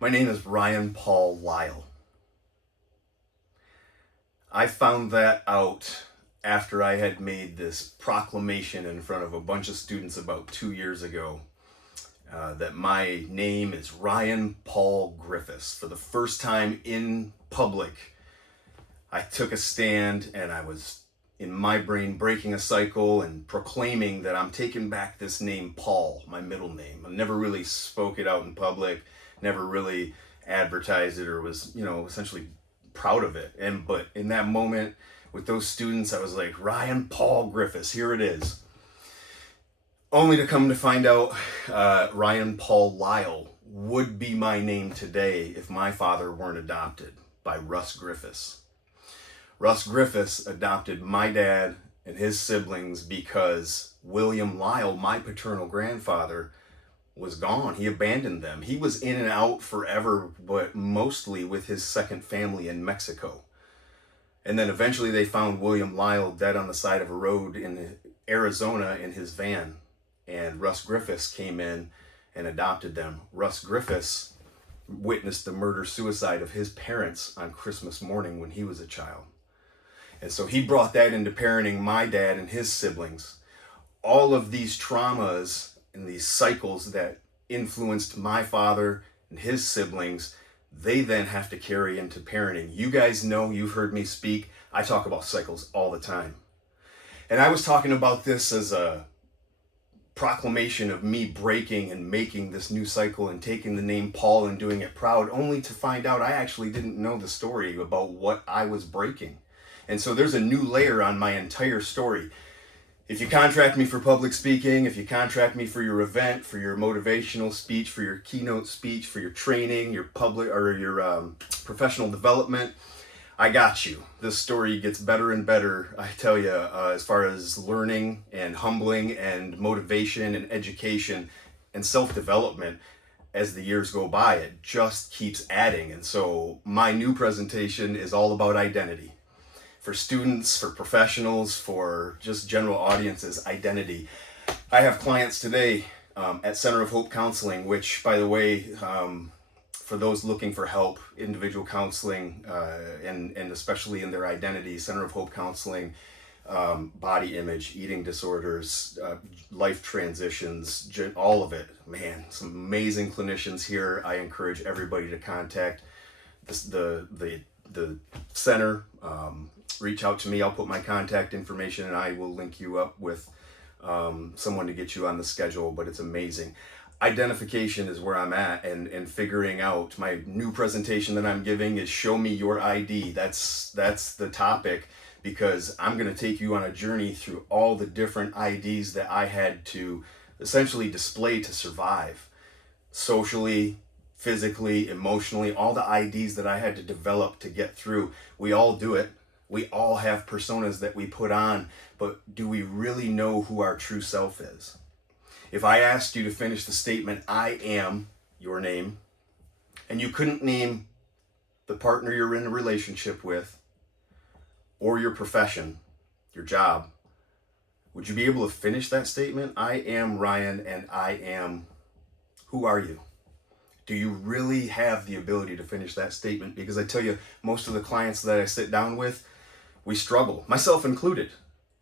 My name is Ryan Paul Lyle. I found that out after I had made this proclamation in front of a bunch of students about 2 years ago that my name is Ryan Paul Griffiths. For the first time in public, I took a stand and I was in my brain breaking a cycle and proclaiming that I'm taking back this name Paul, my middle name. I never really spoke it out in public, never really advertised it or was, essentially proud of it. But in that moment with those students, I was like, Ryan Paul Griffiths, here it is. Only to come to find out Ryan Paul Lyle would be my name today if my father weren't adopted by Russ Griffiths. Russ Griffiths adopted my dad and his siblings because William Lyle, my paternal grandfather, was gone. He abandoned them. He was in and out forever, but mostly with his second family in Mexico. And then eventually they found William Lyle dead on the side of a road in Arizona in his van. And Russ Griffiths came in and adopted them. Russ Griffiths witnessed the murder-suicide of his parents on Christmas morning when he was a child. And so he brought that into parenting my dad and his siblings. All of these traumas and these cycles that influenced my father and his siblings, they then have to carry into parenting. You guys know, you've heard me speak, I talk about cycles all the time. And I was talking about this as a proclamation of me breaking and making this new cycle and taking the name Paul and doing it proud, only to find out I actually didn't know the story about what I was breaking. And so there's a new layer on my entire story. If you contract me for public speaking, if you contract me for your event, for your motivational speech, for your keynote speech, for your training, your public or your professional development, I got you. This story gets better and better, I tell you, as far as learning and humbling and motivation and education and self-development. As the years go by, it just keeps adding. And so my new presentation is all about identity. For students, for professionals, for just general audiences, identity. I have clients today at Center of Hope Counseling, which, by the way, for those looking for help, individual counseling, and especially in their identity, Center of Hope Counseling, body image, eating disorders, life transitions, all of it. Man, some amazing clinicians here. I encourage everybody to contact the center. Reach out to me. I'll put my contact information and I will link you up with someone to get you on the schedule, but it's amazing. Identification is where I'm at, and figuring out my new presentation that I'm giving is show me your ID. That's the topic, because I'm going to take you on a journey through all the different IDs that I had to essentially display to survive socially, physically, emotionally, all the IDs that I had to develop to get through. We all do it. We all have personas that we put on, but do we really know who our true self is? If I asked you to finish the statement, I am your name, and you couldn't name the partner you're in a relationship with, or your profession, your job, would you be able to finish that statement? I am Ryan, and I am, who are you? Do you really have the ability to finish that statement? Because I tell you, most of the clients that I sit down with, we struggle, myself included,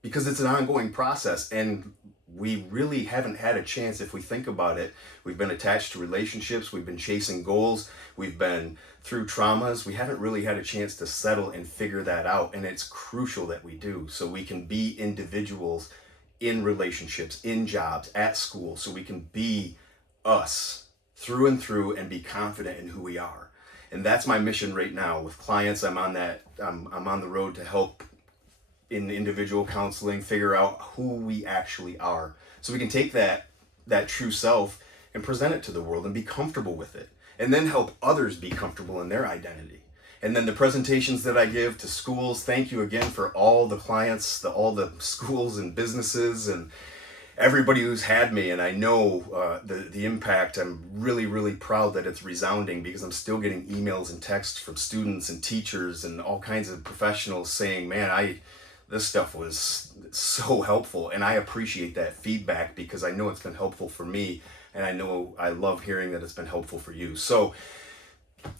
because it's an ongoing process, and we really haven't had a chance. If we think about it, we've been attached to relationships, we've been chasing goals, we've been through traumas. We haven't really had a chance to settle and figure that out, and it's crucial that we do, so we can be individuals in relationships, in jobs, at school, so we can be us through and through and be confident in who we are. And that's my mission right now with clients. I'm on the road to help in individual counseling figure out who we actually are, so we can take that true self and present it to the world and be comfortable with it, and then help others be comfortable in their identity. And then the presentations that I give to schools, thank you again for all the clients, all the schools and businesses and everybody who's had me. And I know the impact. I'm really, really proud that it's resounding, because I'm still getting emails and texts from students and teachers and all kinds of professionals saying, man, this stuff was so helpful. And I appreciate that feedback, because I know it's been helpful for me, and I know I love hearing that it's been helpful for you. So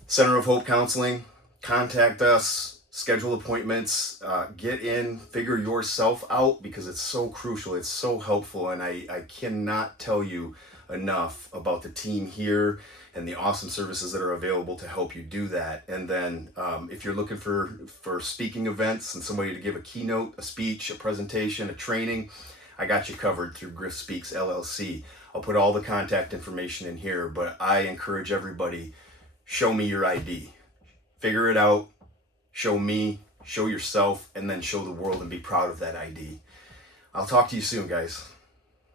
Center of Hope Counseling, contact us, schedule appointments, get in, figure yourself out, because it's so crucial, it's so helpful, and I cannot tell you enough about the team here and the awesome services that are available to help you do that. And then if you're looking for speaking events and somebody to give a keynote, a speech, a presentation, a training, I got you covered through Griff Speaks LLC. I'll put all the contact information in here, but I encourage everybody, show me your ID. Figure it out, show me, show yourself, and then show the world and be proud of that ID. I'll talk to you soon, guys.